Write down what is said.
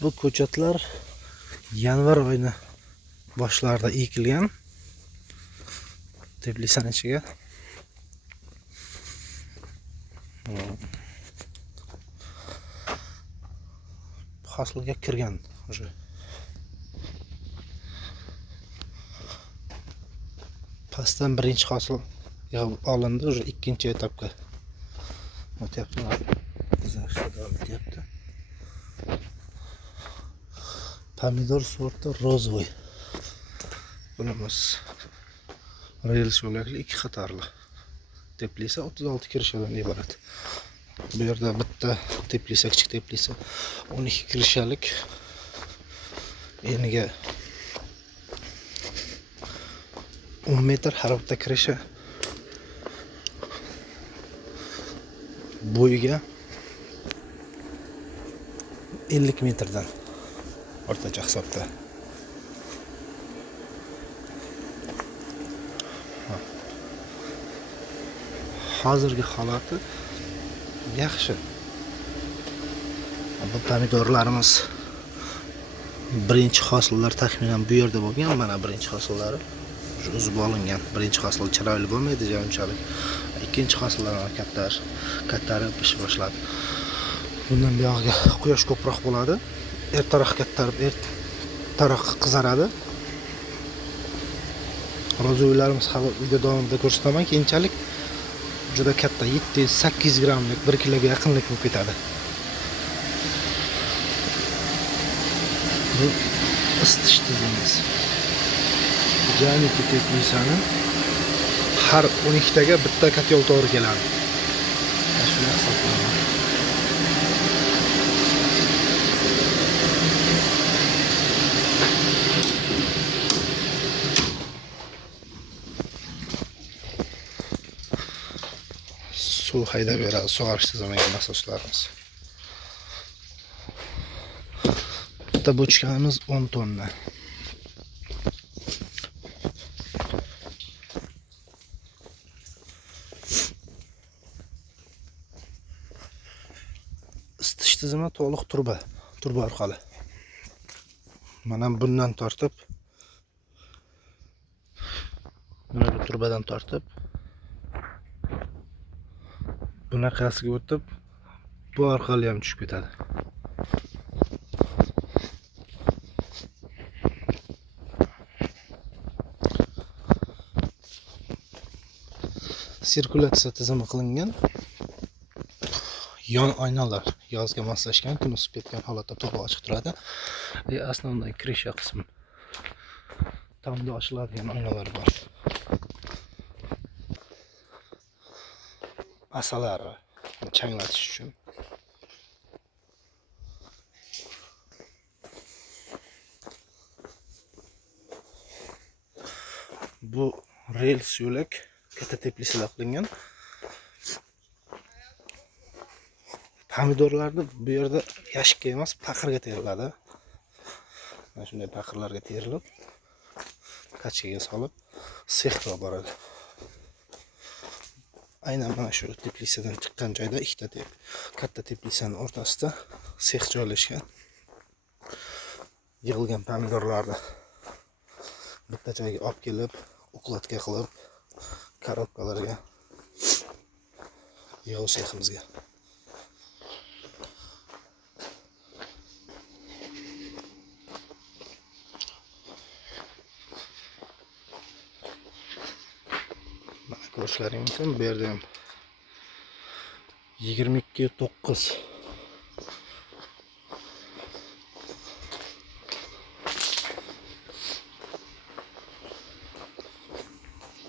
Bu ko'chatlar yanvar oyini boshlarida ekilgan. Teplitsaning ichiga. Hosilga kirgan уже. Pastdan birinchi hosil olindi, уже ikkinchi etapga o'tyapti. Davom etyapti. Pomidor sorti rozvoy. Bunimiz rels yo'lakli 2 qatorli. Teplitsa 36 kirishadan iborat. Bu yerda bitta teplitsa, kichik teplitsa 12 kirishalik. Eniga 10 metr, har bitta kirishi bo'yiga 50 metrdan o'rtacha hisobda. Hozirgi holati yaxshi. Bu pomidorlarimiz birinchi hosillar taxminan bu yerda bo'lgan. Mana birinchi hosillari uzib olingan. Birinchi hosil chiroyli bo'lmaydi unchalik. Ikkinchi hosillar kattarib pishib boshladi. Bundan buyog'iga quyosh ko'proq bo'ladi. Ertaroq kattarib, ertaroq qizaradi. Rozo'ylarimiz hali video davomida ko'rsataman. Keyinchalik juda katta 700-800 grammlik 1 kiloga yaqinlik bo'lib ketadi. Bu isitish tizimiz. Jamiki teplitsani har 12 taga bitta kotel to'g'ri keladi. Shunday hisoblanadi. Suv haydab beradi, sug'orish tizimiga nasoslarimiz. Bitta bochkamiz 10 tonna. Isitish tizimi to'liq turba orqali. Mana bundan tortib, mana bu turbadan tortib, bunaqasiga o'tib, bu orqali ham tushib ketadi. Sirkulyatsiya tizimi qilingan. Yon oynalar yozga moslashgan, kun isib ketgan holatda to'g'ri ochiq turadi. Asosiy kirisha qismi tomda ochiladigan oynalar bor. Asalari changlatish uchun. Bu rels yo'lak katta teplitsada qilingan. Pomidorlarni bu yerda yashikka emas, paqirga teriladi. Mana shunday paqirlarga terilib, kachkaga solib, sexga olib boradi. Aynan mana shu teplitsadan chiqqan joyda ikkita katta teplitsaning o'rtasida sex joylashgan. Yig'ilgan pomidorlarni bitta joyga olib kelib, ukladka qilib, korobkalarga yig'ib seximizga. Ko'rishlaring mumkin. Bu yerda ham 22.9